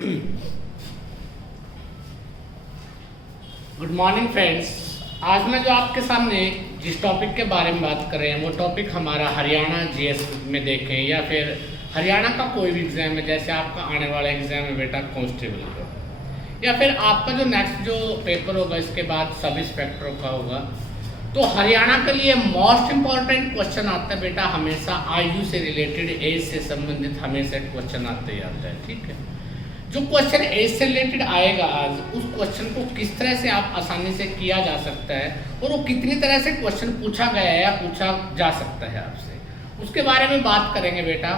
Good morning friends. आज मैं जो आपके सामने जिस टॉपिक के बारे में बात कर रहे हैं वो टॉपिक हमारा हरियाणा जीएस में देखें या फिर हरियाणा का कोई भी एग्जाम है, जैसे आपका आने वाला एग्जाम है बेटा कांस्टेबल का, या फिर आपका जो नेक्स्ट जो पेपर होगा इसके बाद सब इंस्पेक्टरों का होगा। तो हरियाणा के लिए मोस्ट इम्पॉर्टेंट क्वेश्चन आता है बेटा, हमेशा आयु से रिलेटेड, एज से संबंधित हमेशा क्वेश्चन आते ही आता है। ठीक है, जो क्वेश्चन एज से रिलेटेड आएगा आज, उस क्वेश्चन को किस तरह से आप आसानी से किया जा सकता है और वो कितनी तरह से क्वेश्चन पूछा गया है या पूछा जा सकता है आपसे, उसके बारे में बात करेंगे बेटा।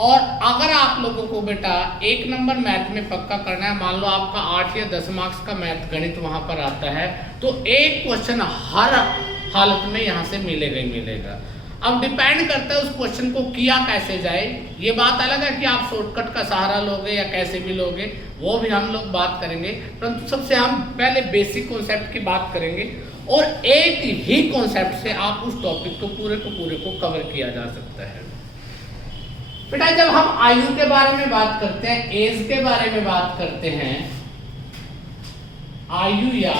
और अगर आप लोगों को बेटा 1 नंबर मैथ में पक्का करना है, मान लो आपका 8 या 10 मार्क्स का मैथ गणित वहां पर आता है, तो एक क्वेश्चन हर हालत में यहाँ से मिलेगा ही मिलेगा। अब डिपेंड करता है उस क्वेश्चन को किया कैसे जाए। ये बात अलग है कि आप शॉर्टकट का सहारा लोगे या कैसे भी लोगे, वो भी हम लोग बात करेंगे, परंतु सबसे हम पहले बेसिक कॉन्सेप्ट की बात करेंगे और एक ही कॉन्सेप्ट से आप उस टॉपिक को पूरे को कवर किया जा सकता है। बेटा जब हम आयु के बारे में बात करते हैं, एज के बारे में बात करते हैं, आयु या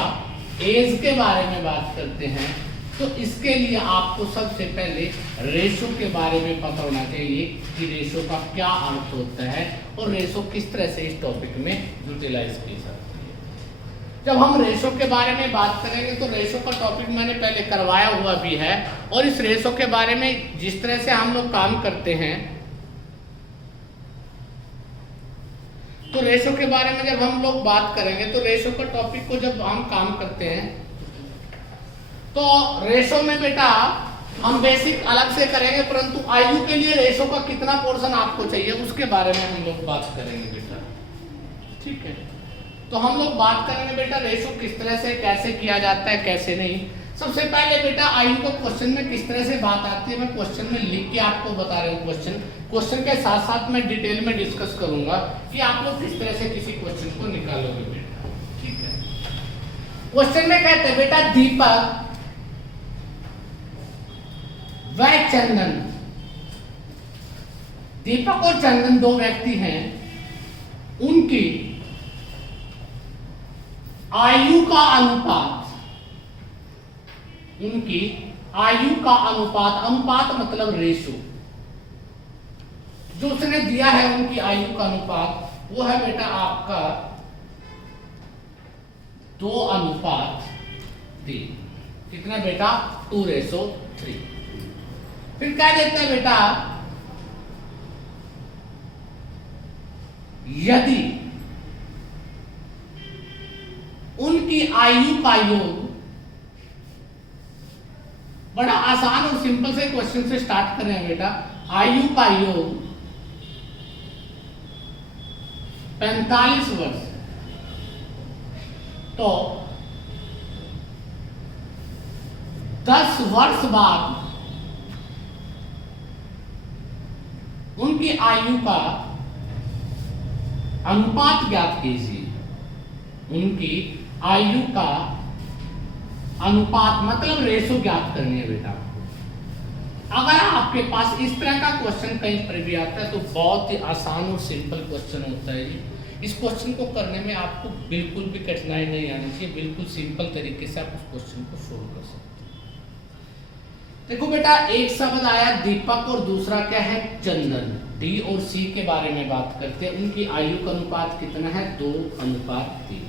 एज के बारे में बात करते हैं, तो इसके लिए आपको सबसे पहले रेशो के बारे में पता होना चाहिए कि रेशो का क्या अर्थ होता है और रेशो किस तरह से इस टॉपिक में यूटिलाइज की जाती है। जब हम रेशो के बारे में बात करेंगे तो रेशो का टॉपिक मैंने पहले करवाया हुआ भी है, और इस रेशो के बारे में जिस तरह से हम लोग काम करते हैं, तो रेशो के बारे में जब हम लोग बात करेंगे तो रेशो का टॉपिक को जब हम काम करते हैं तो रेशो में बेटा हम बेसिक अलग से करेंगे, परंतु आयु के लिए रेशो का कितना पोर्शन आपको चाहिए उसके बारे में हम लोग बात करेंगे बेटा। ठीक है, तो हम लोग बात करेंगे बेटा रेशो किस तरह से कैसे किया जाता है कैसे नहीं। सबसे पहले बेटा आयु को क्वेश्चन में किस तरह से बात आती है, मैं क्वेश्चन में लिख के आपको बता रहा हूँ। क्वेश्चन के साथ साथ मैं डिटेल में डिस्कस करूंगा कि आप लोग किस तरह से किसी क्वेश्चन को निकालोगे बेटा। ठीक है, क्वेश्चन में कहते हैं बेटा दीपक व चंदन, दीपक और चंदन 2 व्यक्ति हैं, उनकी आयु का अनुपात, उनकी आयु का अनुपात, अनुपात मतलब रेशो, जो उसने दिया है उनकी आयु का अनुपात वो है बेटा आपका 2:3। कितना बेटा 2:3। फिर क्या देता है बेटा, यदि उनकी आयु का योग, बड़ा आसान और सिंपल से क्वेश्चन से स्टार्ट कर रहे हैं बेटा, आयु का योग 45 वर्ष, तो 10 वर्ष बाद उनकी आयु का अनुपात ज्ञात कीजिए। उनकी आयु का अनुपात मतलब रेशो ज्ञात करनी है बेटा। अगर आपके पास इस तरह का क्वेश्चन कहीं पर भी आता है तो बहुत ही आसान और सिंपल क्वेश्चन होता है। इस क्वेश्चन को करने में आपको बिल्कुल भी कठिनाई नहीं आनी चाहिए, बिल्कुल सिंपल तरीके से आप उस क्वेश्चन को सोल्व कर सकते हैं। देखो बेटा एक शब्द आया दीपक और दूसरा क्या है चंदन, डी और सी के बारे में बात करते हैं। उनकी आयु का अनुपात कितना है 2:3।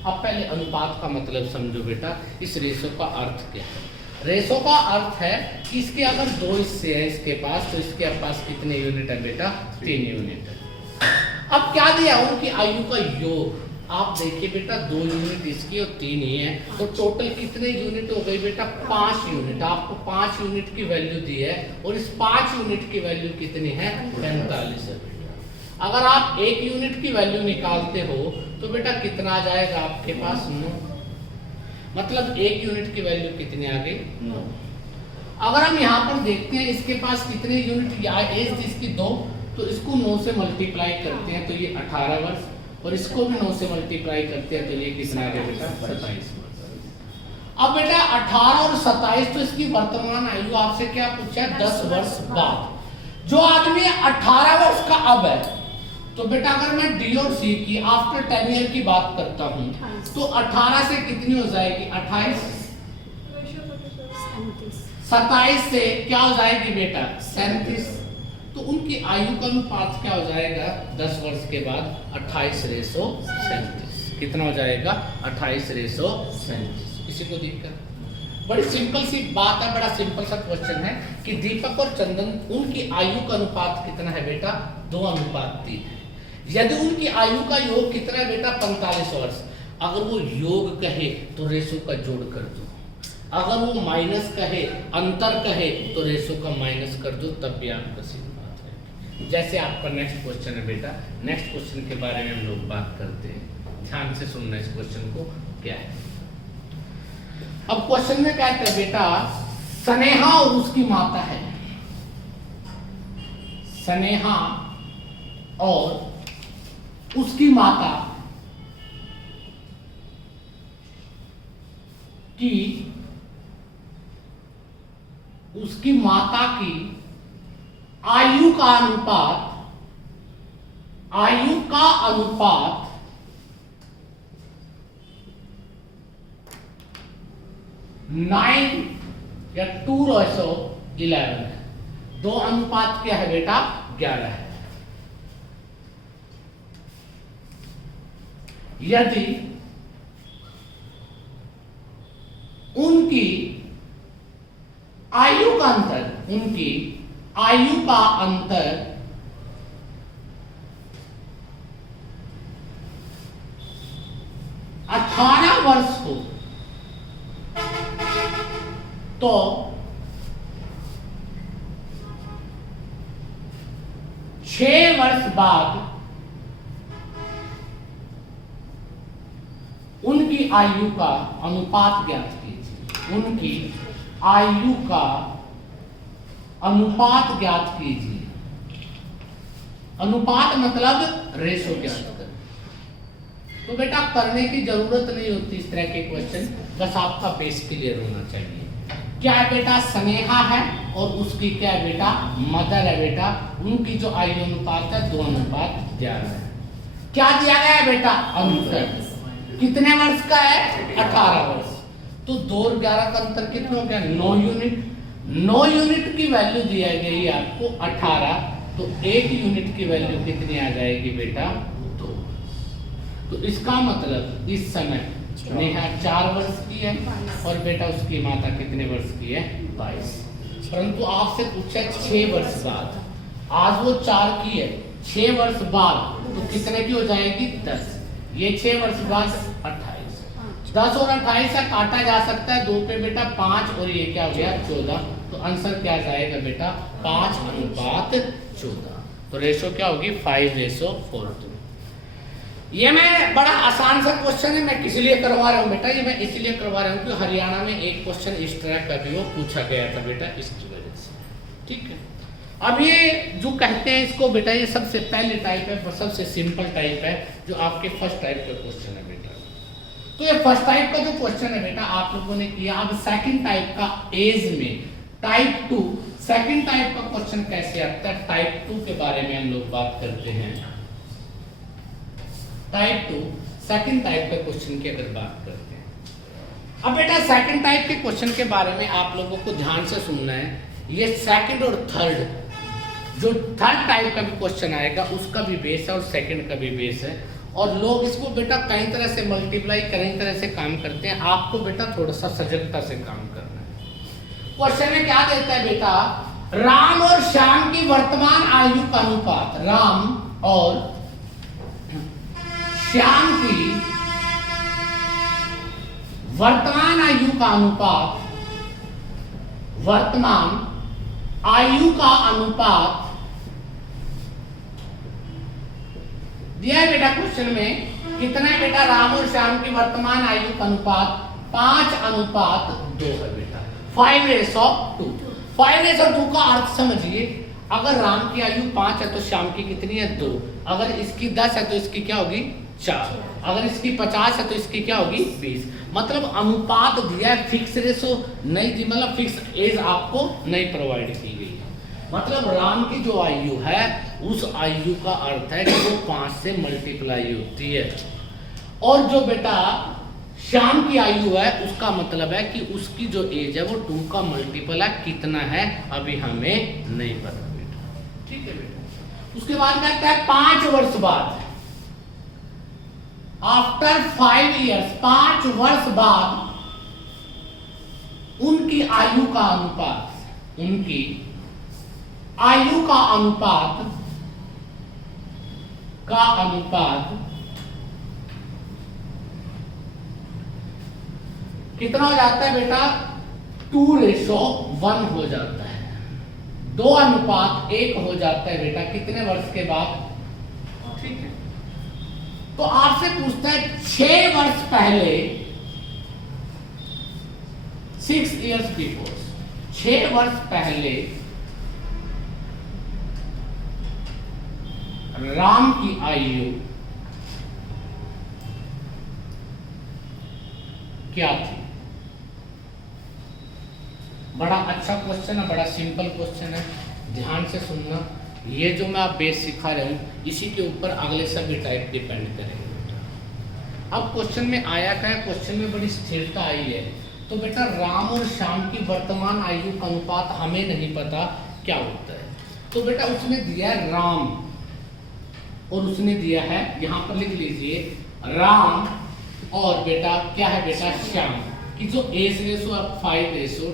अब पहले अनुपात का मतलब समझो बेटा, इस रेशो का अर्थ क्या है। रेशो का अर्थ है कि इसके अगर 2 हिस्से हैं इसके पास, तो इसके पास कितने यूनिट है बेटा 3 यूनिट है। अब क्या दिया उनकी आयु का योग, आप देखिए बेटा 2 यूनिट इसकी और 3 ही है, तो टोटल कितने यूनिट हो गई बेटा 5 यूनिट। आपको 5 यूनिट की वैल्यू दी है और इस 5 यूनिट की वैल्यू कितनी है 45 है बेटा। अगर आप 1 यूनिट की वैल्यू निकालते हो तो बेटा कितना आ जाएगा आपके पास 9, मतलब 1 यूनिट की वैल्यू कितनी आ गई 9। अगर हम यहाँ पर देखते हैं इसके पास कितने यूनिट, या एज इसकी 2, तो इसको 9 से मल्टीप्लाई करते हैं तो ये 18 वर्ष, और इसको भी 9 से मल्टीप्लाई करते हैं तो ये कितना आ गया बेटा 27 वर्ष। अब बेटा 18 और 27 तो इसकी वर्तमान आयु आपसे क्या पूछा है 10 वर्ष बाद। जो आदमी 18 वर्ष का अब है तो बेटा अगर मैं डी और सी की आफ्टर 10 ईयर की बात करता हूँ तो 18 से कितनी हो जाएगी 28, 27 से क्या हो जाएगी बेटा 37। तो उनकी आयु का अनुपात क्या हो जाएगा 10 वर्ष के बाद 28:37। कितना हो जाएगा 28:37। इसी को देखकर बड़ी सिंपल सी बात है, बड़ा सिंपल सा क्वेश्चन है कि दीपक और चंदन उनकी आयु का अनुपात कितना है बेटा 2:3 है। यदि उनकी आयु का योग कितना है बेटा 45 वर्ष। अगर वो योग कहे तो रेशो का जोड़ कर दो, अगर वो माइनस कहे अंतर कहे तो रेशो का माइनस कर दो, तब भी आपका सीधी बात है। जैसे आपका नेक्स्ट क्वेश्चन है बेटा, नेक्स्ट क्वेश्चन के बारे में हम लोग बात करते हैं, ध्यान से सुनना इस क्वेश्चन को क्या है। अब क्वेश्चन में क्या कहते हैं बेटा, स्नेहा और उसकी माता है, स्नेहा और उसकी माता की उसकी माता की आयु का अनुपात 9 या 2:11 है। 2 अनुपात क्या है बेटा 11 है। यदि उनकी आयु का अंतर 18 वर्ष हो तो छह वर्ष बाद उनकी आयु का अनुपात ज्ञात कीजिए। उनकी आयु का अनुपात ज्ञात कीजिए। अनुपात मतलब रेशो ज्ञात कर। तो बेटा करने की जरूरत नहीं होती इस तरह के क्वेश्चन, बस आपका बेस क्लियर होना चाहिए। क्या है बेटा स्नेहा है और उसकी क्या है बेटा मदर है बेटा। उनकी जो आयु अनुपात है 2:11 है। क्या दिया गया है बेटा अंतर कितने वर्ष का है 18 वर्ष। तो 2 और 11 का अंतर कितना हो गया 9 यूनिट। 9 यूनिट की वैल्यू दिया गई आपको 18, तो 1 यूनिट की वैल्यू कितनी आ जाएगी बेटा 2। तो इसका मतलब इस समय नेहा 4 वर्ष की है और बेटा उसकी माता कितने वर्ष की है 22। परंतु आपसे पूछा 6 वर्ष बाद, आज वो 4 की है, 6 वर्ष बाद तो कितने की हो जाएगी 10। ये 6 वर्ष बाद 28। 10 और 28 से काटा जा सकता है 2 पे बेटा 5 और ये क्या हो गया 14। तो आंसर क्या जाएगा बेटा 5:14। तो रेशो क्या होगी 5:42। ये मैं बड़ा आसान सा क्वेश्चन है, मैं किस लिए करवा रहा हूँ बेटा, ये मैं इसलिए करवा रहा हूँ कि हरियाणा में एक क्वेश्चन इस तरह का भी वो पूछा गया था बेटा, इसकी वजह से। ठीक है, अब ये जो कहते हैं इसको बेटा, ये सबसे पहले टाइप है, सबसे सिंपल टाइप है, जो आपके फर्स्ट टाइप का क्वेश्चन है बेटा। तो ये फर्स्ट टाइप का जो क्वेश्चन है बेटा आप लोगों ने किया। अब सेकंड टाइप का एज में टाइप 2 सेकंड टाइप का क्वेश्चन कैसे आता है, टाइप 2 के बारे में हम लोग बात करते हैं। टाइप 2 सेकंड टाइप के क्वेश्चन की अगर बात करते हैं। अब बेटा सेकंड टाइप के क्वेश्चन के बारे में आप लोगों को ध्यान से सुनना है। ये सेकंड और थर्ड, जो थर्ड टाइप का भी क्वेश्चन आएगा उसका भी बेस है और सेकंड का भी बेस है, और लोग इसको बेटा कई तरह से मल्टीप्लाई कई तरह से काम करते हैं। आपको बेटा थोड़ा सा सजगता से काम करना है। क्वेश्चन में क्या देता है बेटा, राम और श्याम की वर्तमान आयु का अनुपात, राम और श्याम की वर्तमान आयु का अनुपात, वर्तमान आयु का अनुपात दिया है बेटा क्वेश्चन में। कितना है बेटा राम और श्याम की वर्तमान आयु का अनुपात 5:2 है बेटा, 5:2। 5:2 का अर्थ समझिए, अगर राम की आयु 5 है तो श्याम की कितनी है 2, अगर इसकी 10 है तो इसकी क्या होगी 4, अगर इसकी 50 है तो इसकी क्या होगी 20। मतलब अनुपात दिया है, फिक्स रेशो नहीं दी, मतलब फिक्स एज आपको नहीं प्रोवाइड की गई है। मतलब राम की जो आयु है उस आयु का अर्थ है कि वो 5 से मल्टीप्लाई होती है। और जो बेटा श्याम की आयु है उसका मतलब है कि उसकी जो एज है वो 2 का मल्टीपल है, कितना है अभी हमें नहीं पता बेटा, ठीक है बेटा। उसके बाद कहता है 5 वर्ष बाद, आफ्टर 5 ईयर्स, 5 वर्ष बाद उनकी आयु का अनुपात, उनकी आयु का अनुपात कितना हो जाता है बेटा? 2:1 हो जाता है, 2:1 हो जाता है बेटा कितने वर्ष के बाद? ठीक है। तो आपसे पूछता है 6 वर्ष पहले, 6 years बिफोर, 6 वर्ष पहले राम की आयु क्या थी? बड़ा अच्छा क्वेश्चन है, बड़ा सिंपल क्वेश्चन है, ध्यान से सुनना। ये जो मैं आप बेस सिखा रहा हूं इसी के ऊपर अगले सभी टाइप डिपेंड करेंगे। अब क्वेश्चन में आया क्या है? क्वेश्चन में बड़ी स्थिरता आई है। तो बेटा राम और श्याम की वर्तमान आयु का अनुपात हमें नहीं पता क्या होता है। तो बेटा उसने दिया है राम और उसने दिया है, यहां पर लिख लीजिए राम और बेटा क्या है बेटा? श्याम की जो एज रेशो 5:2।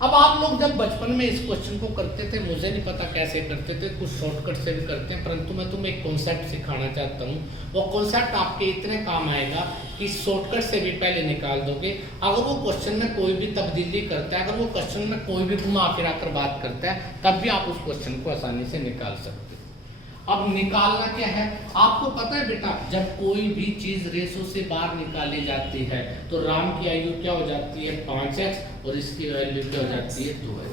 अब आप लोग जब बचपन में इस क्वेश्चन को करते थे, मुझे नहीं पता कैसे करते थे, कुछ शॉर्टकट से भी करते हैं, परंतु मैं तुम्हें एक कॉन्सेप्ट सिखाना चाहता हूँ। वो कॉन्सेप्ट आपके इतने काम आएगा कि शॉर्टकट से भी पहले निकाल दोगे। अगर वो क्वेश्चन में कोई भी तब्दीली करता है, अगर वो क्वेश्चन में कोई भी घुमा फिरा कर बात करता है, तब भी आप उस क्वेश्चन को आसानी से निकाल सकते हो। अब निकालना क्या है? आपको पता है बेटा, जब कोई भी चीज रेशो से बाहर निकाली जाती है तो राम की आयु क्या हो जाती है? 5x और इसकी वैल्यू क्या हो जाती है? 2x।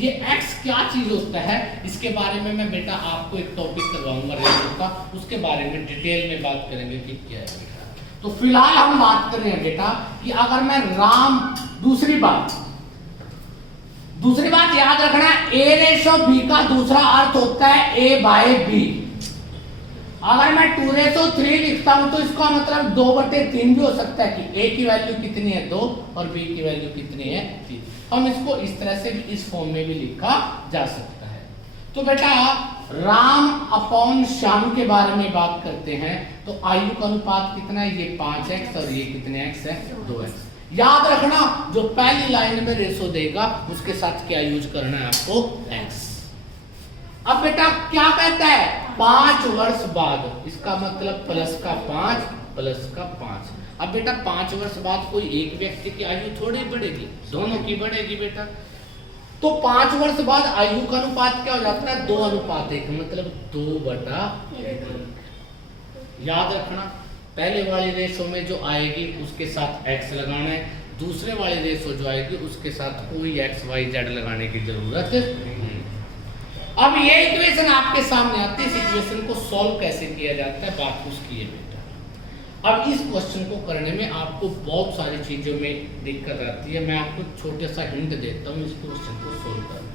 ये x क्या चीज होता है इसके बारे में मैं बेटा आपको एक टॉपिक करवाऊंगा रेशो का, उसके बारे में डिटेल में बात करेंगे कि क्या है बेटा। तो फिलहाल हम बात कर रहे हैं बेटा कि अगर मैं राम, दूसरी बात याद रखना, a/b का दूसरा अर्थ होता है a/b। अगर मैं 2/3 लिखता हूं तो इसका मतलब 2/3 भी हो सकता है कि a की वैल्यू कितनी है? 2 और b की वैल्यू कितनी है? 3। हम इसको इस तरह से भी, इस फॉर्म में भी लिखा जा सकता है। तो बेटा राम अपॉन श्याम के बारे में बात करते हैं तो आयु का अनुपात कितना है? ये 5x और ये कितने x है? 2x। याद रखना जो पहली लाइन में रेशो देगा उसके साथ क्या यूज करना है आपको? x। अब बेटा क्या कहता है? 5 वर्ष बाद, इसका मतलब प्लस का 5 प्लस का 5। अब बेटा 5 वर्ष बाद कोई एक व्यक्ति की आयु थोड़ी बढ़ेगी, दोनों की बढ़ेगी बेटा। तो 5 वर्ष बाद आयु का अनुपात क्या हो जाता है? 2:1, मतलब 2/1। याद रखना पहले वाली रेशो में जो आएगी उसके साथ x लगाना है, दूसरे वाली रेशो जो आएगी उसके साथ कोई x y z लगाने की जरूरत नहीं। अब ये इक्वेशन आपके सामने आती है, इस इक्वेशन को सॉल्व कैसे किया जाता है बात उसकी है बेटा। अब इस क्वेश्चन को करने में आपको बहुत सारी चीजों में दिक्कत आती है, मैं आपको छोटा सा हिंट देता हूँ इस क्वेश्चन को सोल्व करने।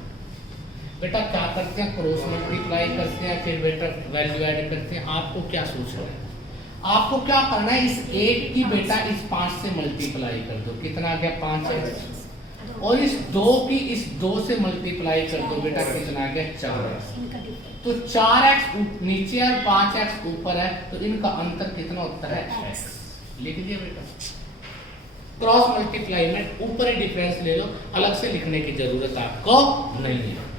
बेटा क्या करते हैं? क्रॉस मल्टीप्लाई करते हैं, फिर बेटा वैल्यू ऐड करते हैं। आपको क्या सोचना है? आपको क्या करना है? इस 1 की बेटा इस 5 से मल्टीप्लाई कर दो, कितना आ गया? 5x। और इस 2 की इस 2 से मल्टीप्लाई कर दो बेटा, कितना आ गया? 4x। तो 4x नीचे और 5x ऊपर है, तो इनका अंतर कितना होता है? x। लिख दिया बेटा। क्रॉस मल्टीप्लाई में ऊपर ही डिफरेंस ले लो, अलग से लिखने की जरूरत आपको नहीं है।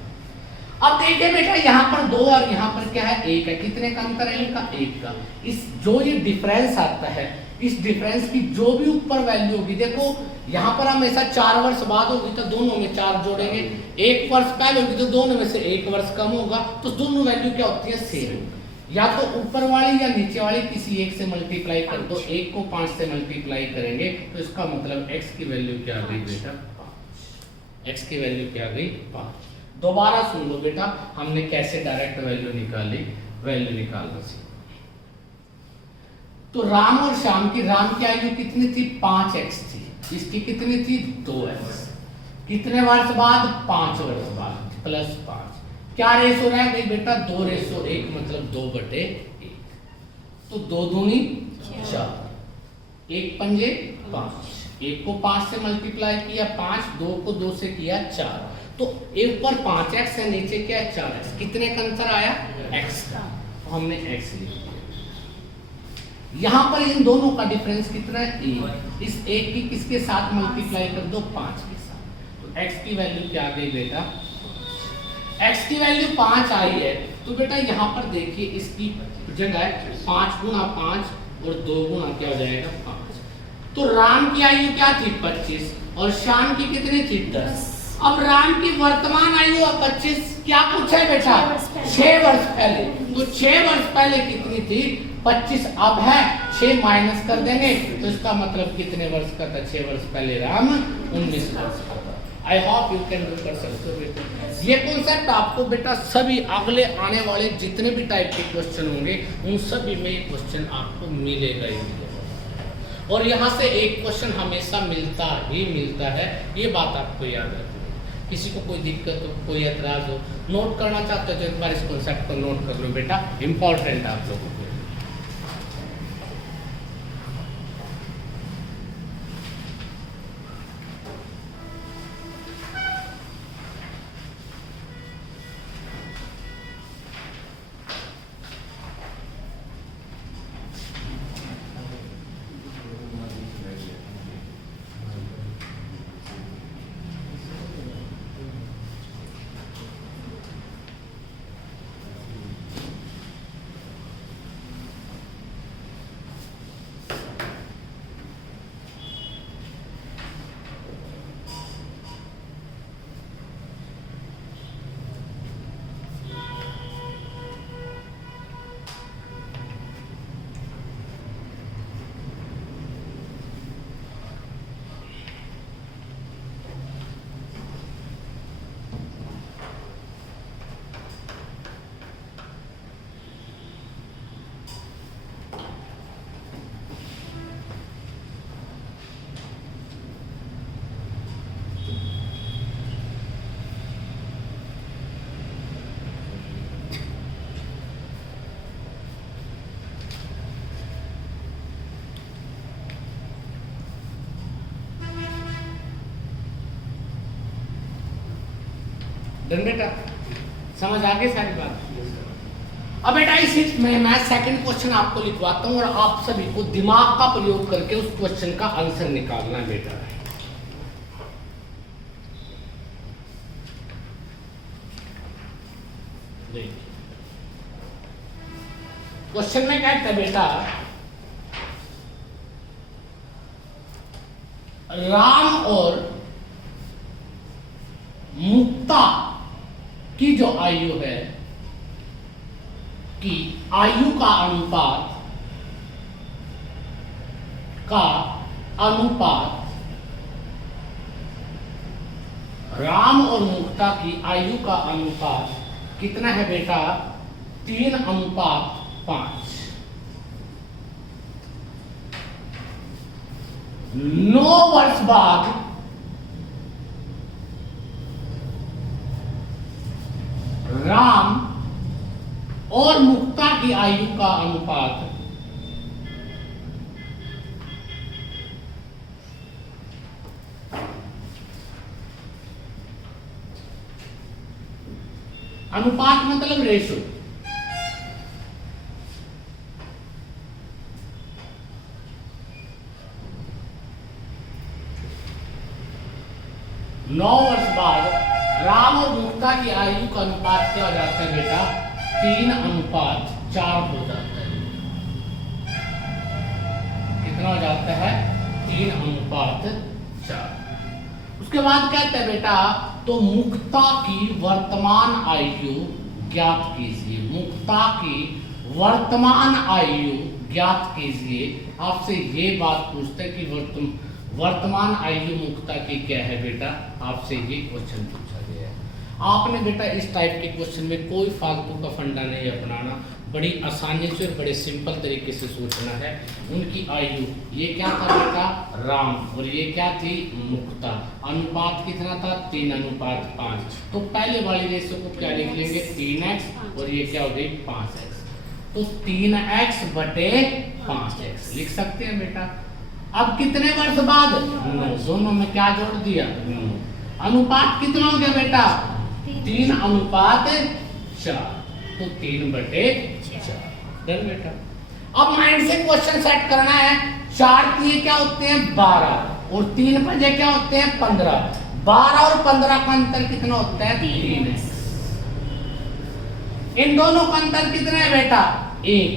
अब देखिए बेटा यहाँ पर 2 और यहाँ पर क्या है? 1 है। कितने का अंतर है इनका? 1 का। इस जो ये डिफरेंस आता है, इस डिफरेंस की जो भी ऊपर वैल्यू होगी, देखो यहाँ पर हमेशा 4 वर्ष बाद होगी तो दोनों में 4 जोड़ेंगे, 1 वर्ष पहले होगी तो दोनों में से 1 वर्ष कम होगा, तो दोनों वैल्यू क्या होती है? सेम। या तो ऊपर वाली या नीचे वाली किसी एक से मल्टीप्लाई कर दो, 1 को 5 से मल्टीप्लाई करेंगे तो इसका मतलब x की वैल्यू क्या आ गई बेटा? 5। x की वैल्यू क्या आ गई? 5। दोबारा सुन लो बेटा, हमने कैसे डायरेक्ट वैल्यू निकाली, वैल्यू निकालना सीखो। तो राम और श्याम की, राम की आयु कितनी थी? 5x थी, इसकी कितनी थी? 2x। कितने वर्ष बाद? 5 वर्ष बाद, प्लस 5। क्या रेशो रह गई बेटा? 2:1 मतलब 2/1। तो 2 दूनी 4, 1 पंजे 5, 1 को 5 से मल्टीप्लाई किया 5, 2 को 2 से किया 4, तो ऊपर 5x है, नीचे क्या है 4x। कितने का अंतर आया? x का। तो हमने x लिख दिया। यहाँ पर इन दोनों का डिफरेंस कितना है? 1। इस 1 की किसके साथ मल्टीप्लाई कर दो? 5 के साथ। तो x की वैल्यू क्या आ गई बेटा? x की वैल्यू 5 आई है। तो बेटा यहाँ पर देखिए इसकी जगह 5 गुना 5 और 2 गुना क्या हो जाएगा? 5। तो राम की आयु क्या थी? 25 और श्याम की कितनी थी? 10। अब राम की वर्तमान आयु 25, क्या पूछा है बेटा? 6 वर्ष पहले। तो 6 वर्ष पहले कितनी थी? 25। अब है 6 माइनस कर देंगे तो इसका मतलब कितने वर्ष का था? 6 वर्ष पहले राम 19 वर्ष का था। I hope you can do कर सकते हो बेटा। ये कॉन्सेप्ट आपको बेटा सभी अगले आने वाले जितने भी टाइप के क्वेश्चन होंगे उन सभी में ये क्वेश्चन आपको मिलेगा ही मिलेगा। और यहाँ से एक क्वेश्चन हमेशा मिलता ही मिलता है, ये बात आपको याद रखनी। किसी को कोई दिक्कत हो, कोई एतराज हो, नोट करना चाहते हो तो एक बार इस कॉन्सेप्ट को नोट कर लो बेटा, इंपॉर्टेंट आप लोगों को। डन बेटा, समझ आ गई सारी बात? अब बेटा इसी में मैं सेकंड क्वेश्चन आपको लिखवाता हूं और आप सभी को दिमाग का प्रयोग करके उस क्वेश्चन का आंसर निकालना है बेटा। क्वेश्चन में कहता है बेटा, राम और मुक्ता की जो आयु है कि आयु का अनुपात राम और मुक्ता की आयु का अनुपात कितना है बेटा? 3:5। 9 वर्ष बाद राम और मुक्ता की आयु का अनुपात मतलब रेशो। नौ वर्ष बाद राम और मुक्ता की आयु का अनुपात क्या हो जाता है बेटा? 3:4 हो जाता है। कितना हो जाता है? 3:4। उसके बाद कहते हैं बेटा, तो मुक्ता की वर्तमान आयु ज्ञात कीजिए। मुक्ता की वर्तमान आयु ज्ञात कीजिए। आपसे ये बात पूछते कि वर्तमान आयु मुक्ता की क्या है बेटा? आपसे ये क्वेश्चन पूछा गया है। आपने बेटा इस टाइप के क्वेश्चन में कोई फालतू का फंडा नहीं अपनाना, बड़ी आसानी से और बड़े सिंपल तरीके से सोचना है। उनकी आयु, ये क्या था बेटा, राम, और ये क्या थी, मुक्ता। अनुपात कितना था, 3:5। तो पहले वाली रेशो को क्या लिख लेंगे, 3x, और ये क्या हो गई, 5x। तो 3x बटे 5x लिख सकते हैं बेटा। अब कितने वर्ष बाद, दोनों में क्या जोड़ दिया, अनुपात कितना हो गया बेटा, 3:4, तो 3/4। डन बेटा। अब माइंड से क्वेश्चन सेट करना है। 4 3 क्या होते हैं, 12, और 3 5 क्या होते हैं, 15। 12 और 15 का अंतर कितना होता है, 3x। इन दोनों का अंतर कितना है बेटा, 1,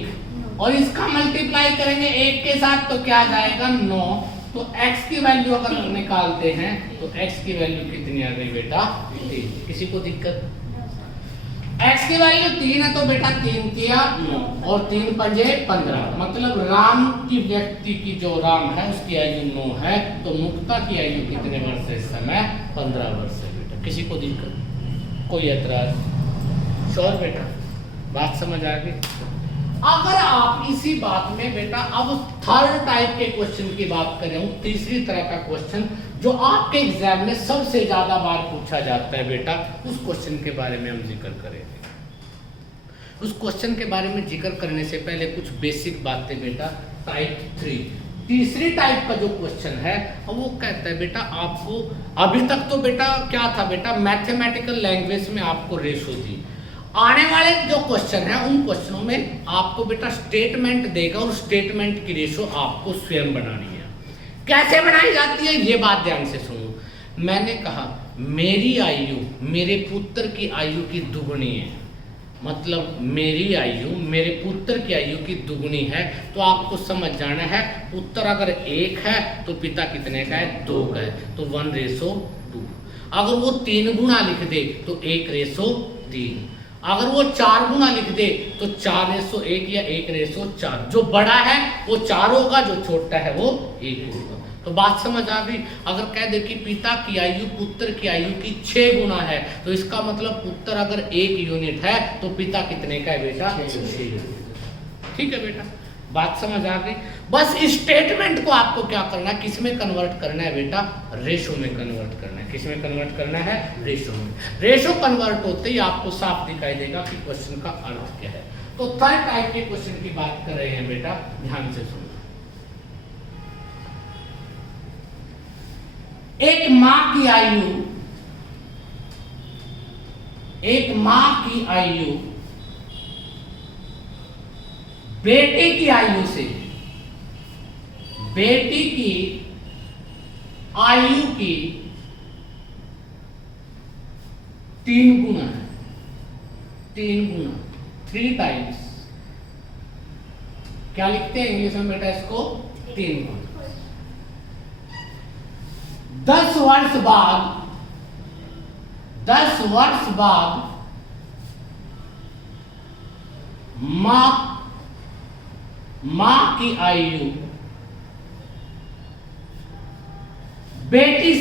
और इसका मल्टीप्लाई करेंगे 1 के साथ तो क्या आ जाएगा, 9। तो x की वैल्यू अगर निकालते हैं तो x की वैल्यू कितनी आ गई बेटा, 3। किसी को दिक्कत, x की वैल्यू 3 है तो बेटा 3 किया 9, और 3 5 15, मतलब राम की व्यक्ति की जो राम है उसकी आयु 9 है, तो मुक्ता की आयु कितने वर्ष है इस समय, 15 वर्ष है बेटा। किसी को दिक्कत, कोई ऐतराज, श्योर बेटा, बात समझ आ गई। अगर आप इसी बात में बेटा अब थर्ड टाइप के क्वेश्चन की बात कर रहा हूं, तीसरी तरह का क्वेश्चन जो आपके एग्जाम में सबसे ज्यादा बार पूछा जाता है बेटा, उस क्वेश्चन के बारे में हम जिक्र करेंगे। उस क्वेश्चन के बारे में जिक्र करने से पहले कुछ बेसिक बातें बेटा। टाइप 3, तीसरी टाइप का जो क्वेश्चन है वो कहता है बेटा, आपको अभी तक तो बेटा क्या था बेटा, मैथमेटिकल लैंग्वेज में आपको रेशो दी। आने वाले जो क्वेश्चन है उन क्वेश्चनों में आपको बेटा स्टेटमेंट देगा, और स्टेटमेंट की रेशो आपको स्वयं बनानी है। कैसे बनाई जाती है ये बात ध्यान से सुनो। मैंने कहा मेरी आयु मेरे पुत्र की आयु की दुगुनी है, मतलब मेरी आयु मेरे पुत्र की आयु की दुगुनी है, तो आपको समझ जाना है पुत्र अगर 1 है तो पिता कितने का है, 2 का है, तो 1:2। अगर वो 3 गुना लिख दे तो 1:3। अगर वो 4 गुना लिख दे तो 4:1 या 1:4। जो बड़ा है वो 4 होगा, जो छोटा है वो 1 होगा। तो बात समझ आ गई। अगर कह दे कि पिता की आयु पुत्र की आयु की 6 गुना है, तो इसका मतलब पुत्र अगर 1 यूनिट है तो पिता कितने का है बेटा, 6 यूनिट। ठीक है बेटा, बात समझ आ गई। बस इस स्टेटमेंट को आपको क्या करना है, किस में कन्वर्ट करना है बेटा, रेशो में कन्वर्ट करना है। किस में कन्वर्ट करना है, रेशो में। रेशो कन्वर्ट होते ही आपको साफ दिखाई देगा कि क्वेश्चन का अर्थ क्या है। तो थर्ड टाइप के क्वेश्चन की बात कर रहे हैं बेटा, ध्यान से सुनो। एक मां की आयु बेटी की आयु से, बेटी की आयु की 3 गुना है, 3 गुना, 3 टाइम्स। क्या लिखते हैं इंग्लिश में बेटा इसको, 3 गुना। 10 वर्ष बाद मां की आयु बेटी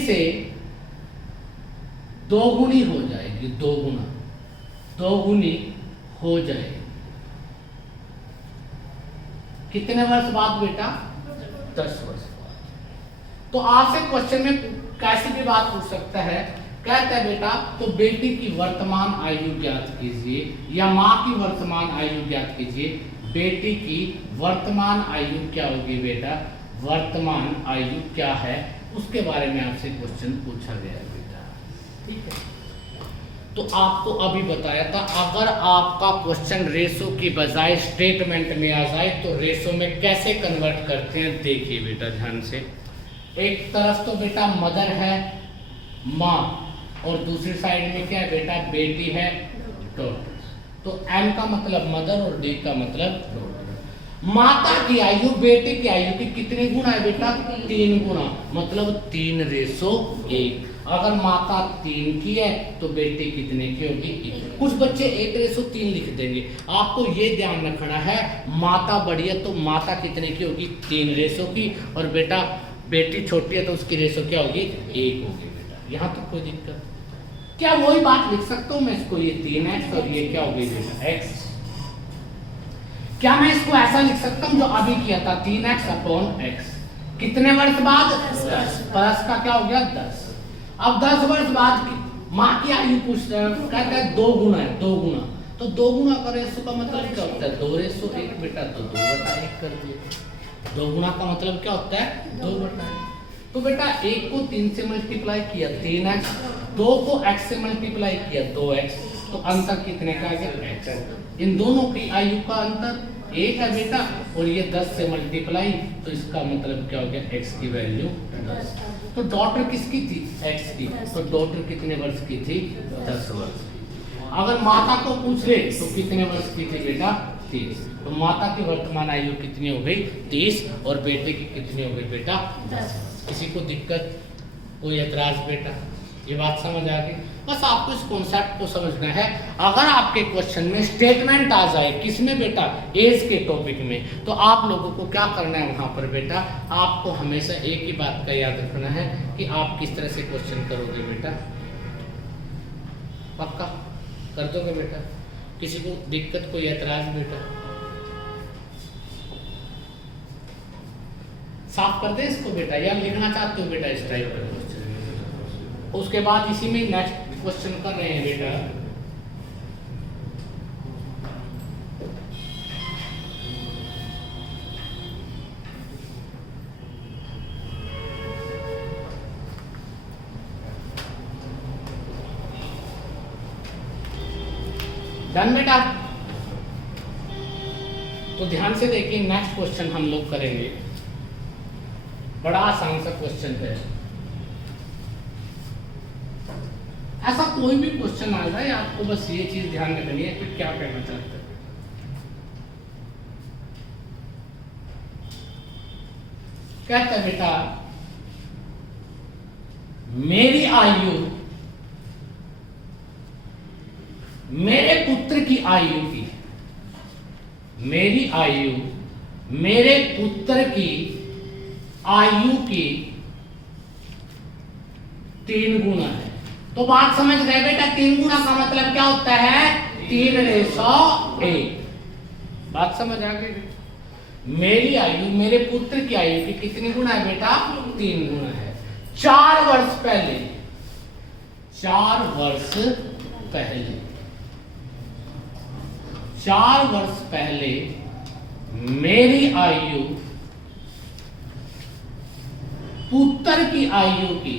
से 2 गुनी हो जाएगी, 2 गुनी हो जाएगी। कितने वर्ष बाद बेटा, 10 वर्ष बाद। तो आपसे क्वेश्चन में कैसी भी बात पूछ सकता है। कहता है बेटा तो बेटी की वर्तमान आयु ज्ञात कीजिए, या मां की वर्तमान आयु ज्ञात कीजिए। बेटी की वर्तमान आयु क्या होगी बेटा, वर्तमान आयु क्या है, उसके बारे में आपसे क्वेश्चन पूछा गया है बेटा। ठीक है, तो आपको अभी बताया था अगर आपका क्वेश्चन रेशो की बजाय स्टेटमेंट में आ जाए तो रेशो में कैसे कन्वर्ट करते हैं। देखिए बेटा ध्यान से, एक तरफ तो बेटा मदर है माँ, और दूसरी साइड में क्या है बेटा, बेटी है डॉटर। तो M का मतलब मदर और D का मतलब डॉटर। माता की आयु बेटी की आयु की कितनी गुना है बेटा, 3 गुना, मतलब 3:1। अगर माता 3 की है तो बेटी कितने की होगी, 1। कुछ बच्चे 1:3 लिख देंगे। आपको ये ध्यान रखना है, माता बड़ी है तो माता कितने की होगी, 3 की, और बेटा बेटी छोटी है तो उसकी रेशो क्या होगी 1 होगी बेटा। यहाँ तक कोई दिक्कत? क्या वही बात लिख सकता हूँ मैं इसको, ये 3x और ये क्या होगी बेटा x। क्या मैं इसको ऐसा लिख सकता हूँ जो अभी किया था 3x अपॉन x, कितने वर्ष बाद 10, प्लस का क्या हो गया 10। अब 10 वर्ष बाद माँ की आयु पूछ रहे हैं, कहते हैं 2 गुना है, 2 गुना, तो 2 गुना का रेशो का मतलब क्या होता है 2:1 बेटा, तो 2/1 कर दिए। 2 गुना का मतलब क्या होता है 2/1। तो बेटा 1 को 3 से मल्टीप्लाई किया 3x, 2 को x से मल्टीप्लाई किया 2x, तो अंतर कितने का आ गया x। इन दोनों की आयु का अंतर 1 है बेटा, और ये 10 से मल्टीप्लाई, तो इसका मतलब क्या हो गया x की वैल्यू 10। तो डॉटर किसकी थी x की, तो डॉटर कितने वर्ष की थी 10 वर्ष की। अगर माता को पूछ ले तो कितने वर्ष की थी बेटा 30, तो माता की वर्तमान आयु कितनी हो गई 30, और बेटे की कितनी हो गई बेटा 10। किसी को दिक्कत, कोई एतराज बेटा? ये बात समझ आ गई? बस आपको इस कॉन्सेप्ट को समझना है। अगर आपके क्वेश्चन में स्टेटमेंट आ जाए किसमें बेटा एज के टॉपिक में, तो आप लोगों को क्या करना है वहां पर बेटा, आपको हमेशा एक ही बात का याद रखना है कि आप किस तरह से क्वेश्चन करोगे बेटा। पक्का कर दोगे बेटा? किसी को दिक्कत, कोई एतराज बेटा? साफ कर दे इसको बेटा, या लिखना चाहते हो बेटा इस टाइप का क्वेश्चन? उसके बाद इसी में नेक्स्ट क्वेश्चन कर रहे हैं बेटा। डन बेटा? तो ध्यान से देखिए, नेक्स्ट क्वेश्चन हम लोग करेंगे। बड़ा आसान सा क्वेश्चन है। ऐसा कोई भी क्वेश्चन आ जाए आपको बस ये चीज ध्यान रखनी है कि क्या कहना चाहते हैं। कहता है बेटा मेरी आयु मेरे पुत्र की आयु की, मेरी आयु मेरे पुत्र की आयु की 3 गुना है। तो बात समझ गए बेटा? 3 गुना का मतलब क्या होता है 3:1। बात समझ आ गई? मेरी आयु मेरे पुत्र की आयु की कितनी गुना है बेटा 3 गुना है। 4 वर्ष पहले, 4 वर्ष पहले, 4 वर्ष पहले मेरी आयु पुत्र की आयु की,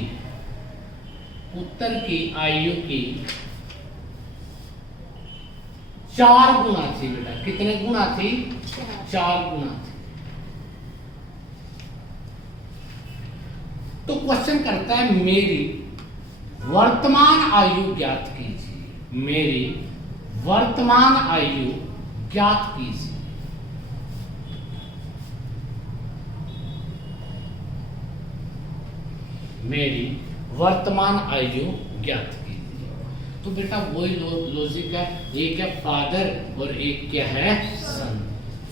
पुत्र की आयु की 4 गुना थी बेटा। कितने गुना थी 4 गुना थी। तो क्वेश्चन करता है मेरी वर्तमान आयु ज्ञात कीजिए, मेरी वर्तमान आयु ज्ञात कीजिए। मेरी वर्तमान आयु ज्ञात कीजिए। तो बेटा वही लॉजिक है, एक है फादर और एक क्या है सन।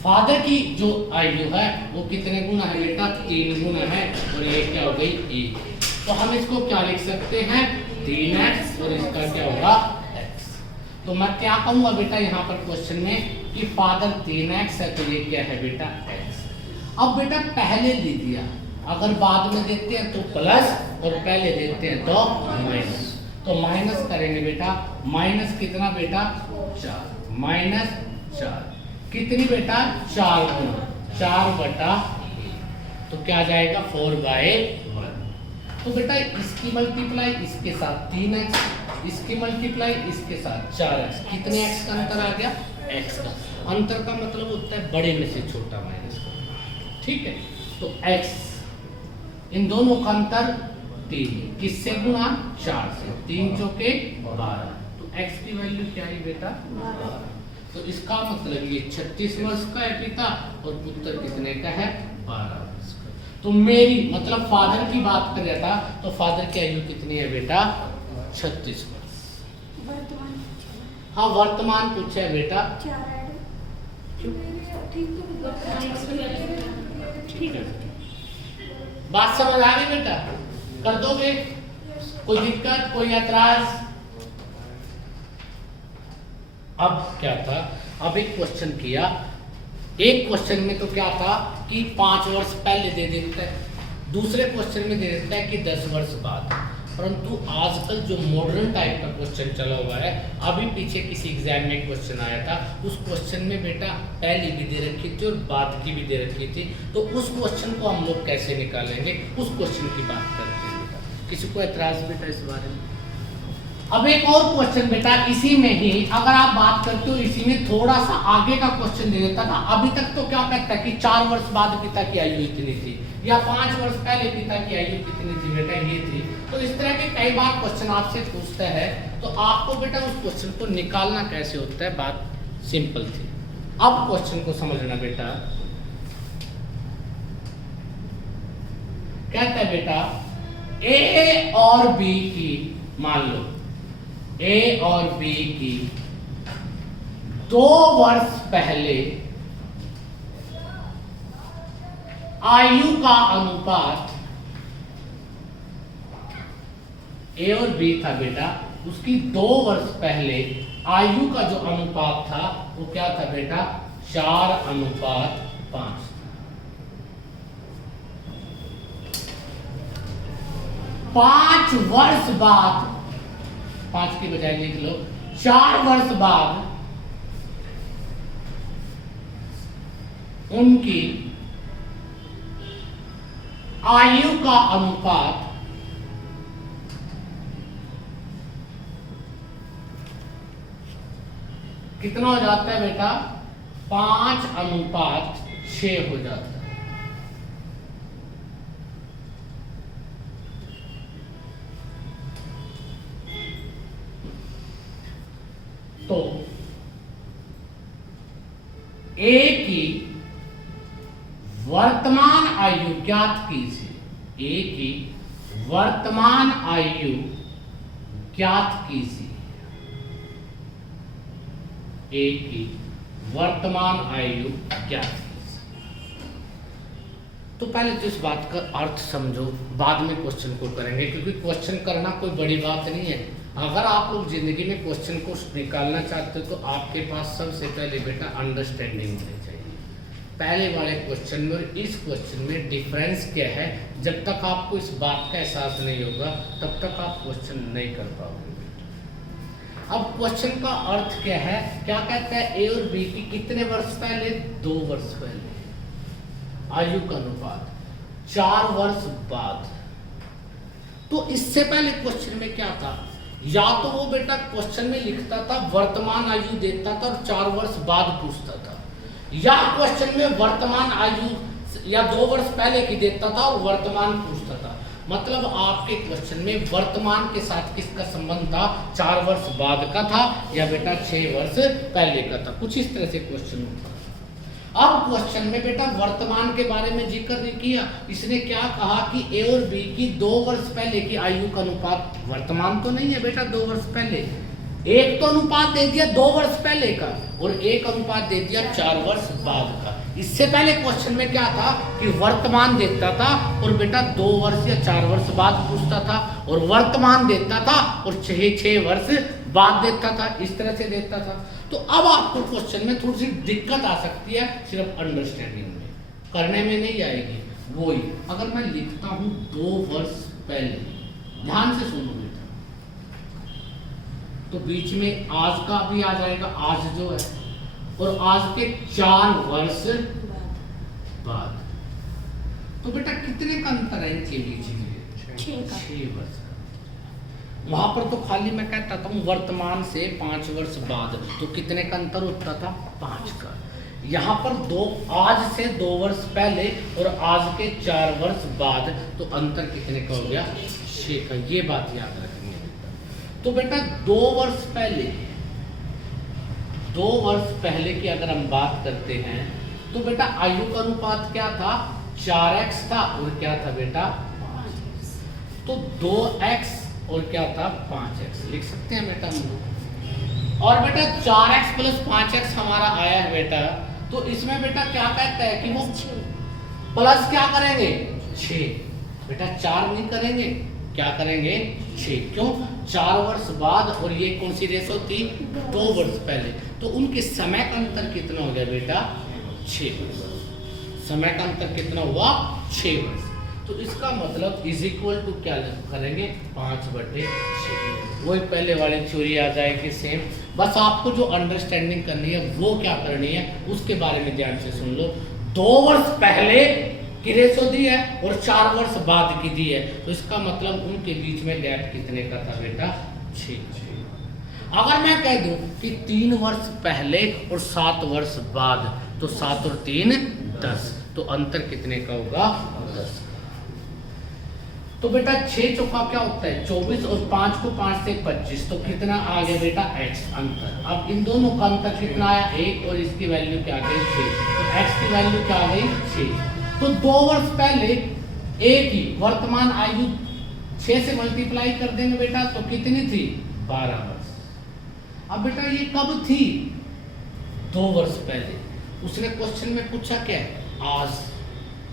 फादर की जो आयु है वो कितने गुना है बेटा 3 गुना है, और ये क्या हो गई 1। तो हम इसको क्या लिख सकते हैं 3x, और इसका क्या होगा x। तो मैं क्या कहूंगा बेटा यहाँ पर क्वेश्चन में कि फादर 3x है, तो ये क्या है बेटा x। अब बेटा पहले दे दिया, अगर बाद में देते हैं तो प्लस, और पहले देते हैं तो माइनस। तो माइनस करेंगे बेटा, माइनस कितना बेटा 4, -4 कितनी बेटा 4 गुना 4/1, तो क्या जाएगा 4/1। तो बेटा इसकी मल्टीप्लाई इसके साथ 3x, इसकी मल्टीप्लाई इसके साथ 4x, कितने x का अंतर आ गया x का। अंतर का मतलब होता है बड़े में से छोटा माइनस करना, ठीक है। तो x इन दोनों का अंतर 3, किससे गुना 4 से, 3 चौके 12, तो x की वैल्यू क्या है बेटा 12। तो इसका मतलब ये 36 वर्ष का है पिता, और पुत्र कितने का है 12 वर्ष का। तो मेरी मतलब फादर की बात कर रहा था, तो फादर की आयु कितनी है बेटा 36 वर्ष। हाँ वर्तमान पूछा है बेटा, ठीक है बात समझ आ गई बेटा? कर दोगे? कोई दिक्कत, कोई ऐतराज? अब क्या था, अब एक क्वेश्चन किया, एक क्वेश्चन में तो क्या था कि 5 वर्ष पहले दे देता है, दूसरे क्वेश्चन में दे देता है कि 10 वर्ष बाद। परंतु आजकल जो मॉडर्न टाइप का क्वेश्चन चला हुआ है, अभी पीछे किसी एग्जाम में क्वेश्चन आया था, उस क्वेश्चन में बेटा पहली भी दे रखी थी और बाद की भी दे रखी थी, तो उस क्वेश्चन को हम लोग कैसे निकालेंगे, उस क्वेश्चन की बात करते हैं बेटा। किसी को एतराज बेटा इस बारे में? अब एक और क्वेश्चन बेटा इसी में ही, अगर आप बात करते हो इसी में थोड़ा सा आगे का क्वेश्चन दे देता था। अभी तक तो क्या कहता है कि 4 वर्ष बाद पिता की आयु इतनी थी, या 5 वर्ष पहले पिता की आयु कितनी थी बेटा, ये थी। तो इस तरह के कई बार क्वेश्चन आपसे पूछता है, तो आपको बेटा उस क्वेश्चन को निकालना कैसे होता है, बात सिंपल थी। अब क्वेश्चन को समझना बेटा, कहता है बेटा ए और बी की, मान लो ए और बी की 2 वर्ष पहले आयु का अनुपात, ए और बी था बेटा, उसकी 2 वर्ष पहले आयु का जो अनुपात था वो क्या था बेटा, 4:5। 5 वर्ष बाद, 5 की बजाय लिख लो 4 वर्ष बाद उनकी आयु का अनुपात कितना हो जाता है बेटा, 5:6 हो जाता है। तो ए की वर्तमान आयु ज्ञात कीजिए, ए की वर्तमान आयु ज्ञात कीजिए, ए की वर्तमान आयु ज्ञात कीजिए। तो पहले तो इस बात का अर्थ समझो, बाद में क्वेश्चन को करेंगे, क्योंकि क्वेश्चन करना कोई बड़ी बात नहीं है। अगर आप लोग जिंदगी में क्वेश्चन को निकालना चाहते हो, तो आपके पास सबसे पहले बेटा अंडरस्टैंडिंग होनी चाहिए। पहले वाले क्वेश्चन में और इस क्वेश्चन में डिफरेंस क्या है, जब तक आपको इस बात का एहसास नहीं होगा तब तक आप क्वेश्चन नहीं कर पाओगे। अब क्वेश्चन का अर्थ क्या है, क्या कहता है, ए और बी की कितने वर्ष पहले, 2 वर्ष पहले आयु का अनुपात, 4 वर्ष बाद। तो इससे पहले क्वेश्चन में क्या था, या तो वो बेटा क्वेश्चन में लिखता था वर्तमान आयु देता था और 4 वर्ष बाद पूछता था, या क्वेश्चन में वर्तमान आयु या 2 वर्ष पहले की देता था और वर्तमान पूछता था। मतलब आपके क्वेश्चन में वर्तमान के साथ किसका संबंध था, 4 वर्ष बाद का था या बेटा 6 वर्ष पहले का था, कुछ इस तरह से क्वेश्चन होता। अब क्वेश्चन में बेटा वर्तमान के बारे में जिक्र नहीं किया, इसने क्या कहा कि ए और बी की 2 वर्ष पहले की आयु का अनुपात, वर्तमान तो नहीं है बेटा 2 वर्ष पहले, एक तो अनुपात दे दिया 2 वर्ष पहले का और एक अनुपात दे दिया 4 वर्ष बाद का। इससे पहले क्वेश्चन में क्या था कि वर्तमान देता था और बेटा 2 वर्ष या 4 वर्ष बाद पूछता था, और वर्तमान देता था और 6 वर्ष बाद देता था, इस तरह से देता था। तो अब आपको क्वेश्चन में थोड़ी सी दिक्कत आ सकती है, सिर्फ अंडरस्टैंडिंग में, करने में नहीं आएगी। वही अगर मैं लिखता हूं 2 वर्ष पहले, ध्यान से सुनो बेटा, तो बीच में आज का भी आ जाएगा, आज जो है, और आज के 4 वर्ष बाद। तो बेटा कितने का अंतर है इनके बीच में, 6 वर्ष। वहां पर तो खाली मैं कहता था वर्तमान से 5 वर्ष बाद, तो कितने का अंतर होता था, 5 का। यहाँ पर आज से 2 वर्ष पहले और आज के 4 वर्ष बाद, तो अंतर कितने का हो गया, 6 का। ये बात याद रखेंगे बेटा। तो बेटा 2 वर्ष पहले, 2 वर्ष पहले की अगर हम बात करते हैं, तो बेटा आयु का अनुपात क्या था, 4x था और क्या था बेटा 5x। तो 2x और क्या था 5x लिख सकते हैं बेटा हम लोग। और बेटा 4x प्लस 5x हमारा आया है बेटा, तो इसमें बेटा क्या कहता है कि वो प्लस क्या करेंगे 6, बेटा 4 नहीं करेंगे, क्या करेंगे 6। क्यों? 4 वर्ष बाद, और ये कौन सी रेस होती 2 वर्ष पहले, तो उनके समय का अंतर कितना हो गया बेटा 6 वर्ष। समय का अंतर कितना हुआ 6 वर्ष। तो इसका मतलब इज इक्वल टू क्या करेंगे 5/6। वही पहले वाली थ्योरी आ जाएगी सेम। बस आपको जो अंडरस्टैंडिंग करनी है वो क्या करनी है उसके बारे में ध्यान से सुन लो। 2 वर्ष पहले की रेशो दी है और 4 वर्ष बाद की दी है, तो इसका मतलब उनके बीच में गैप कितने का था बेटा 6। अगर मैं कह दूं कि 3 वर्ष पहले और 7 वर्ष बाद, तो 7 और 3 10, तो अंतर कितने का होगा 10। तो बेटा 6 चौका क्या होता है 24, और 5 को 5 से 25, तो कितना आ गया बेटा x अंतर। अब इन दोनों का अंतर कितना आया 1, और इसकी वैल्यू क्या आ गई 6, तो x की वैल्यू क्या आ गई 6। तो 2 वर्ष पहले a की वर्तमान आयु 6 से मल्टीप्लाई कर देंगे बेटा, तो कितनी थी 12 वर्ष। अब बेटा ये कब थी 2 वर्ष पहले। उसने क्वेश्चन में पूछा क्या आज,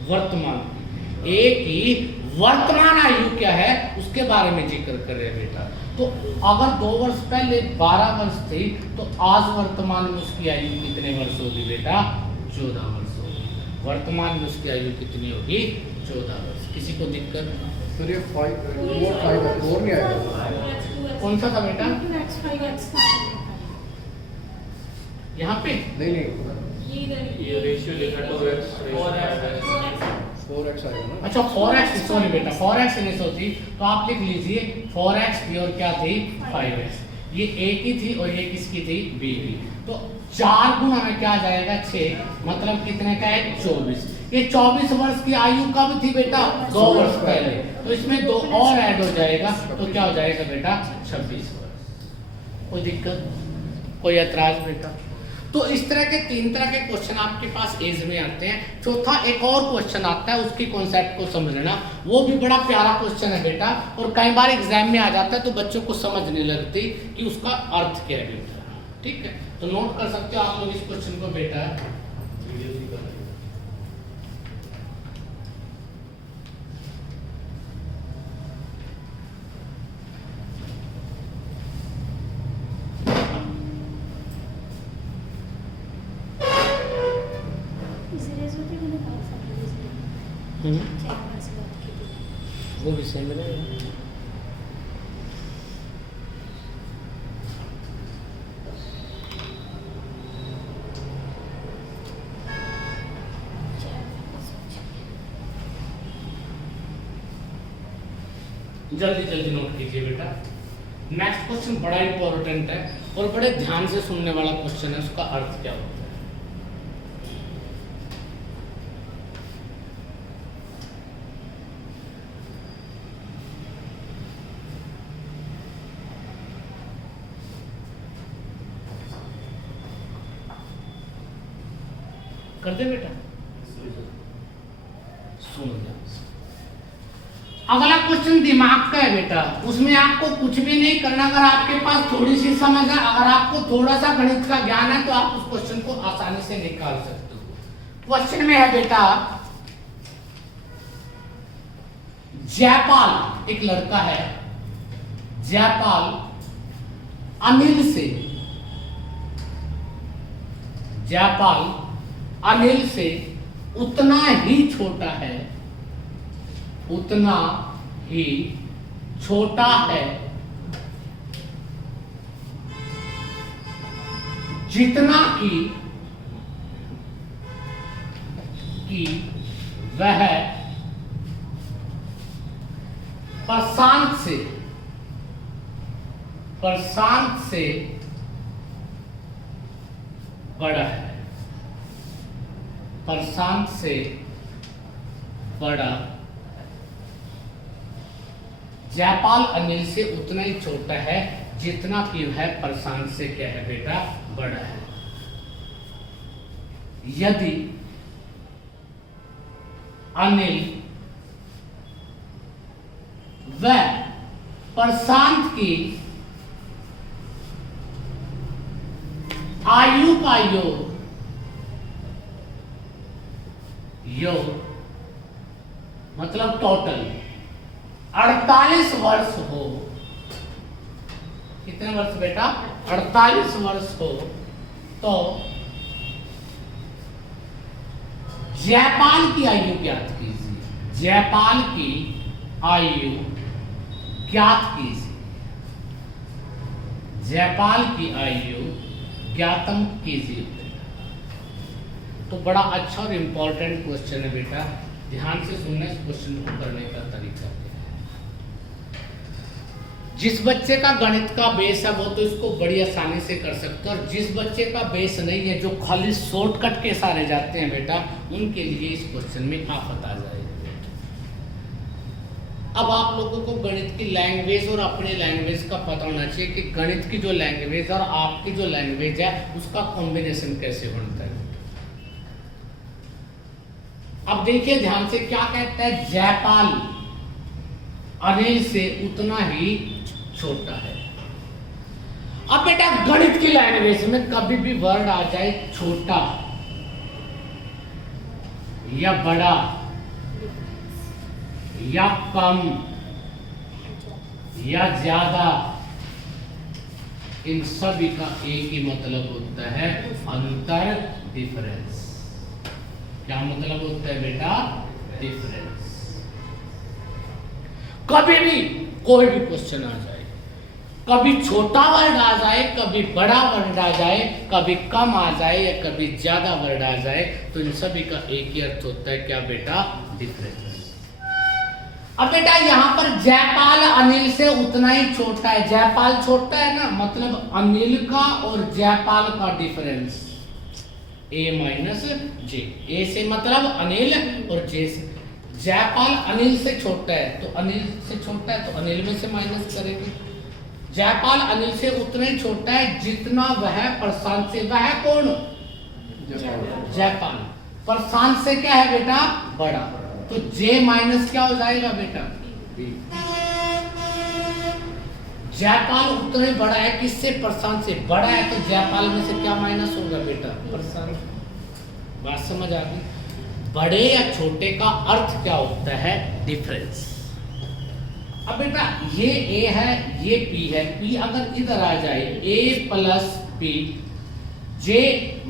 वर्तमान की। a की वर्तमान आयु क्या है उसके बारे में जिक्र कर रहे हैं बेटा। तो अगर 2 वर्ष पहले 12 वर्ष थी, तो आज वर्तमान में उसकी आयु कितने वर्ष होगी बेटा 14 वर्ष होगी। वर्तमान में उसकी आयु कितनी होगी 14 वर्ष। किसी को दिक्कत? सर ये 5 4 नहीं आएगा। कौन सा था बेटा यहाँ पे? नहीं ये रेशियो लिखा 4x आएगा ना। अच्छा 4x, सॉरी बेटा 4x नहीं सोची, तो आप लिख लीजिए 4x थी और क्या थी 5x। ये a की थी और ये किसकी थी b की। तो 4 गुना में क्या आ जाएगा 6, मतलब कितने का है 24। ये 24 वर्ष की आयु कब थी बेटा 2 वर्ष पहले, तो इसमें 2 और ऐड हो जाएगा, तो क्या हो जाएगा बेटा 26 वर्ष। कोई दिक्कत, कोई ऐतराज बेटा? तो इस तरह के 3 तरह के क्वेश्चन आपके पास एज में आते हैं। चौथा एक और क्वेश्चन आता है, उसकी कॉन्सेप्ट को समझना, वो भी बड़ा प्यारा क्वेश्चन है बेटा, और कई बार एग्जाम में आ जाता है तो बच्चों को समझ नहीं लगती कि उसका अर्थ क्या है बेटा। ठीक है, तो नोट कर सकते हो आप लोग इस क्वेश्चन को बेटा। वो भी सेम रहेगा। जल्दी जल्दी नोट कीजिए बेटा। नेक्स्ट क्वेश्चन बड़ा इंपॉर्टेंट है और बड़े ध्यान से सुनने वाला क्वेश्चन है। उसका अर्थ क्या होता है? कर दे बेटा, सुन ध्यान से। अगला क्वेश्चन दिमाग का है बेटा, उसमें आपको कुछ भी नहीं करना। अगर आपके पास थोड़ी सी समझ है, अगर आपको थोड़ा सा गणित का ज्ञान है, तो आप उस क्वेश्चन को आसानी से निकाल सकते हो। क्वेश्चन में है बेटा, जयपाल एक लड़का है, जयपाल अनिल से, जयपाल अनिल से उतना ही छोटा है, उतना ही छोटा है जितना कि वह प्रशांत से बड़ा है, प्रशांत से बड़ा। जयपाल अनिल से उतना ही छोटा है जितना कि वह प्रशांत से क्या है बेटा बड़ा है। यदि अनिल व प्रशांत की आयु का योग मतलब टोटल 48 वर्ष हो, कितने वर्ष बेटा 48 वर्ष हो, तो जयपाल की आयु ज्ञात कीजिए। जयपाल की आयु ज्ञात कीजिए। जयपाल की आयु ज्ञातम कीजिए। तो बड़ा अच्छा और इंपॉर्टेंट क्वेश्चन है बेटा, ध्यान से सुनना। इस क्वेश्चन को करने का तरीका क्या है। जिस बच्चे का गणित का बेस है वो तो इसको बड़ी आसानी से कर सकता है, और जिस बच्चे का बेस नहीं है, जो खाली शॉर्टकट के सारे जाते हैं बेटा, उनके लिए इस क्वेश्चन में आफत आ जाएगी। अब आप लोगों को गणित की लैंग्वेज और अपने लैंग्वेज का पता होना चाहिए कि गणित की जो लैंग्वेज और आपकी जो लैंग्वेज है उसका कॉम्बिनेशन कैसे बनता है। अब देखिए ध्यान से, क्या कहता है, जयपाल अनिल से उतना ही छोटा है। अब बेटा गणित की लैंग्वेज में कभी भी वर्ड आ जाए छोटा या बड़ा या कम या ज्यादा, इन सभी का एक ही मतलब होता है, अंतर, डिफरेंस। क्या मतलब होता है बेटा, डिफरेंस। कभी भी कोई भी क्वेश्चन आ जाए, कभी छोटा वर्ड आ जाए, कभी बड़ा वर्ड आ जाए, कभी कम आ जाए या कभी ज्यादा वर्ड आ जाए, तो इन सभी का एक ही अर्थ होता है, क्या बेटा, डिफरेंस। अब बेटा यहाँ पर जयपाल अनिल से उतना ही छोटा है। जयपाल छोटा है ना, मतलब अनिल का और जयपाल का डिफरेंस a माइनस जे। ए से मतलब अनिल और जे से, जयपाल अनिल से छोटा है तो अनिल से छोटा है तो अनिल में से माइनस करेंगे। जयपाल अनिल से उतना ही छोटा है जितना वह प्रशांत से। वह कौन, जयपाल। प्रशांत से क्या है बेटा, बड़ा, तो J माइनस क्या हो जाएगा बेटा, B। जयपाल उतना ही बड़ा है, किससे, प्रशांत से। बड़ा है तो जयपाल में से क्या माइनस होगा बेटा, प्रशांत। बात समझ आ गई। बड़े या छोटे का अर्थ क्या होता है, डिफरेंस। अब बेटा ये A है, ये P है। P अगर इधर आ जाए, A plus P, J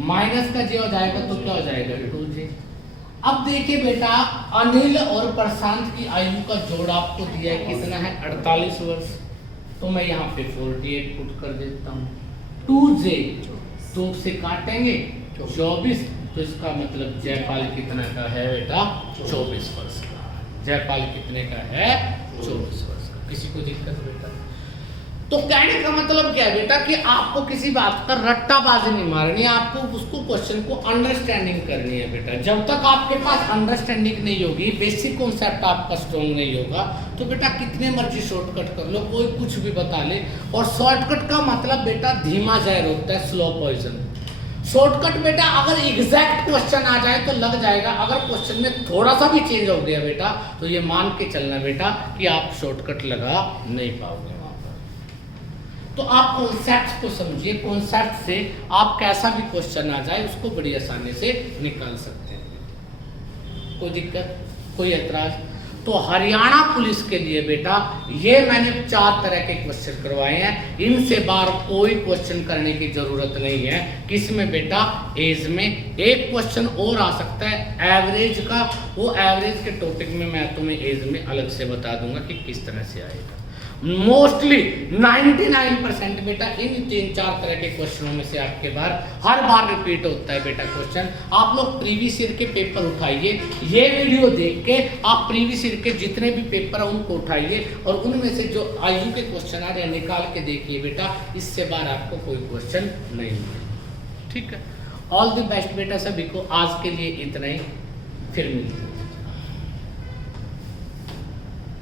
minus का J हो जाएगा तो क्या हो जाएगा, 2J। अब देखिए बेटा, अनिल और प्रशांत की आयु का जोड़ आपको दिया है, कितना है, 48 वर्ष। तो मैं यहाँ पे 48 पुट कर देता हूँ। 2J 2 से काटेंगे 24, तो इसका मतलब जयपाल कितना का है बेटा, 24 वर्ष का। जयपाल कितने का है, 24 वर्ष का। किसी को दिक्कत बेटा? तो कहने का मतलब क्या है बेटा, कि आपको किसी बात का रट्टाबाजी नहीं मारनी है, आपको उसको क्वेश्चन को अंडरस्टैंडिंग करनी है बेटा। जब तक आपके पास अंडरस्टैंडिंग नहीं होगी, बेसिक कॉन्सेप्ट आपका स्ट्रॉन्ग नहीं होगा, तो बेटा कितने मर्जी शॉर्टकट कर लो, कोई कुछ भी बता ले। और शॉर्टकट का मतलब बेटा धीमा जहर होता है, स्लो पॉइजन। शॉर्टकट बेटा अगर एग्जैक्ट क्वेश्चन आ जाए तो लग जाएगा, अगर क्वेश्चन में थोड़ा सा भी चेंज हो गया बेटा, तो ये मान के चलना बेटा कि आप शॉर्टकट लगा नहीं पाओगे। तो आप कॉन्सेप्ट को समझिए, कॉन्सेप्ट से आप कैसा भी क्वेश्चन आ जाए उसको बड़ी आसानी से निकाल सकते हैं। कोई दिक्कत, कोई ऐतराज? तो हरियाणा पुलिस के लिए बेटा ये मैंने 4 तरह के क्वेश्चन करवाए हैं, इनसे बाहर कोई क्वेश्चन करने की जरूरत नहीं है। किसमें बेटा, एज में। एक क्वेश्चन और आ सकता है एवरेज का, वो एवरेज के टॉपिक में मैं तुम्हें एज में अलग से बता दूंगा कि किस तरह से आएगा। मोस्टली 99% बेटा इन 3-4 तरह के क्वेश्चनों में से आपके बार हर बार रिपीट होता है बेटा क्वेश्चन। आप लोग प्रीवियस ईयर के पेपर उठाइए, ये वीडियो देख के आप प्रीवियस ईयर के जितने भी पेपर है उनको उठाइए और उनमें से जो आयु के क्वेश्चन आ रहे हैं निकाल के देखिए बेटा, इससे बार आपको कोई क्वेश्चन नहीं मिलेगा। ठीक है, ऑल द बेस्ट बेटा सभी को। आज के लिए इतना ही, फिर मिलते हैं।